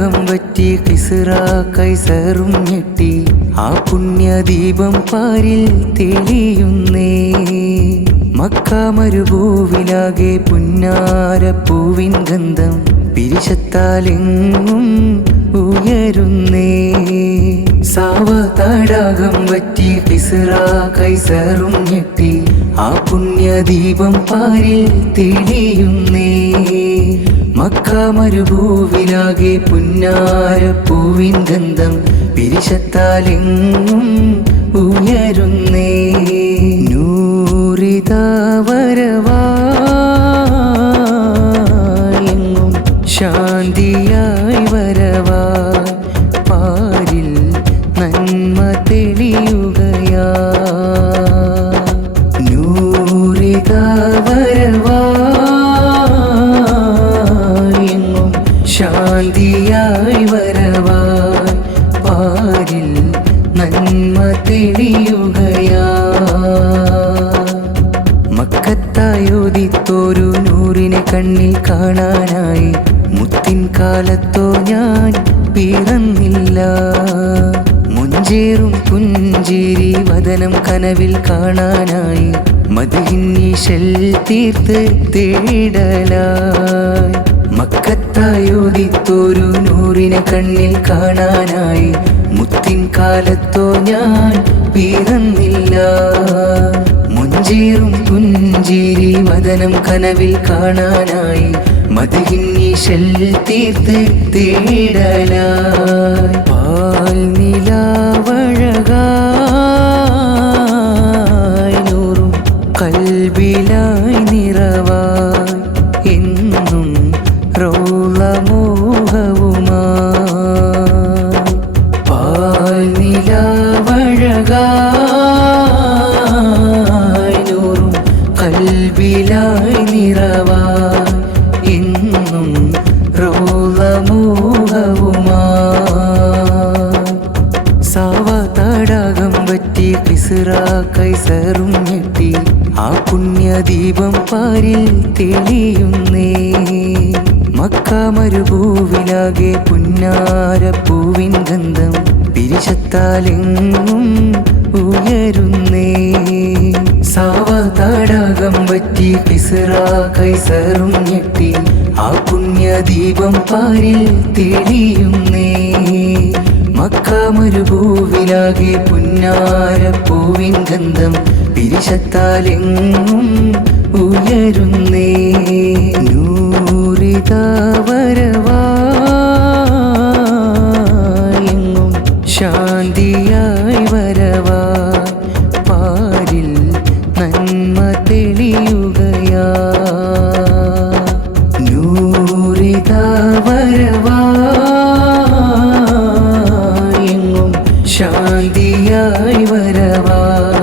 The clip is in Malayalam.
തടാകം വറ്റി കിസ്റ കൈസറും ഞെട്ടി ആ പുണ്യദീപം പാരിൽ തെളിയുന്നേ മക്ക മരുഭൂവിലാകെ പുന്നാരപ്പൂവിൻ ഗന്ധം പിരിശത്താലെങ്ങും ഉയരുന്നേ സാവ തടാകം വറ്റി കിസ്റ കൈസറും ഞെട്ടി ആ പുണ്യദീപം പാരിൽ തെളിയുന്നേ മക്ക മരുഭൂവിലാകെ പുന്നാരപ്പൂവിൻ ഗന്ധം പിരിശത്താലെങ്ങും ഉയരുന്നേ നൂറിതാ വരവായെങ്ങും ശാന്തിയായി വരവായി പാരിൽ നന്മ തെളിയുകയാ നൂറിതാ വരവായെങ്ങും ശാന്തിയായി വരവായി പാരിൽ നന്മ തെളിയുകയാ മക്കത്തായോദിത്തോരു നൂറിനെ കണ്ണിൽ കാണാനായി മുത്തിൻ കാലത്തോ ഞാൻ പിറന്നില്ല മുഞ്ചേറും പുഞ്ചേരി വദനം കനവിൽ കാണാനായി മദ്ഹിന്നീശൽ തീർത്ത് തേടലായി മക്കത്തായോദിത്തോരു നൂറിനെ കണ്ണിൽ കാണാനായി മുത്തിൻ കാലത്തോ ഞാൻ പിറന്നില്ല മുഞ്ചേറും പുഞ്ചേരി വദനം കനവിൽ കാണാനായി മദ്ഹിന്നീശൽ തീർത്ത് തേടലായി പാൽ നിലാവഴകായി നൂറും കൽബിലായി നിറവായി എന്നും റൗളമോഹവുമായി പാൽ നിലാവഴകായി നൂറും കൽബിലായി നിറവായി എന്നും റൗളമോഹവുമായി സാവ തടാകം വറ്റി കിസ്റ കൈസറും ഞെട്ടി ആ പുണ്യദീപം പാരിൽ തെളിയുന്നേ മക്ക മരുഭൂവിലാകെ പുന്നാരപ്പൂവിൻ ഗന്ധം പിരിശത്താലെങ്ങും ഉയരുന്നേ സാവ തടാകം വറ്റി കിസ്റ കൈസറും ഞെട്ടി ആ പുണ്യദീപം പാരിൽ തെളിയുന്നേ മക്ക മരുഭൂവിലാകെ പുന്നാരപ്പൂവിൻ ഗന്ധം പിരിശത്താലെങ്ങും ഉയരുന്നേ നൂറിതാ വരവായെങ്ങും ശാന്തിയായി വരവായി പാരിൽ നന്മ തെളിയുകയാ നൂറിതാ വരവായെങ്ങും ശാന്തിയായി വരവായി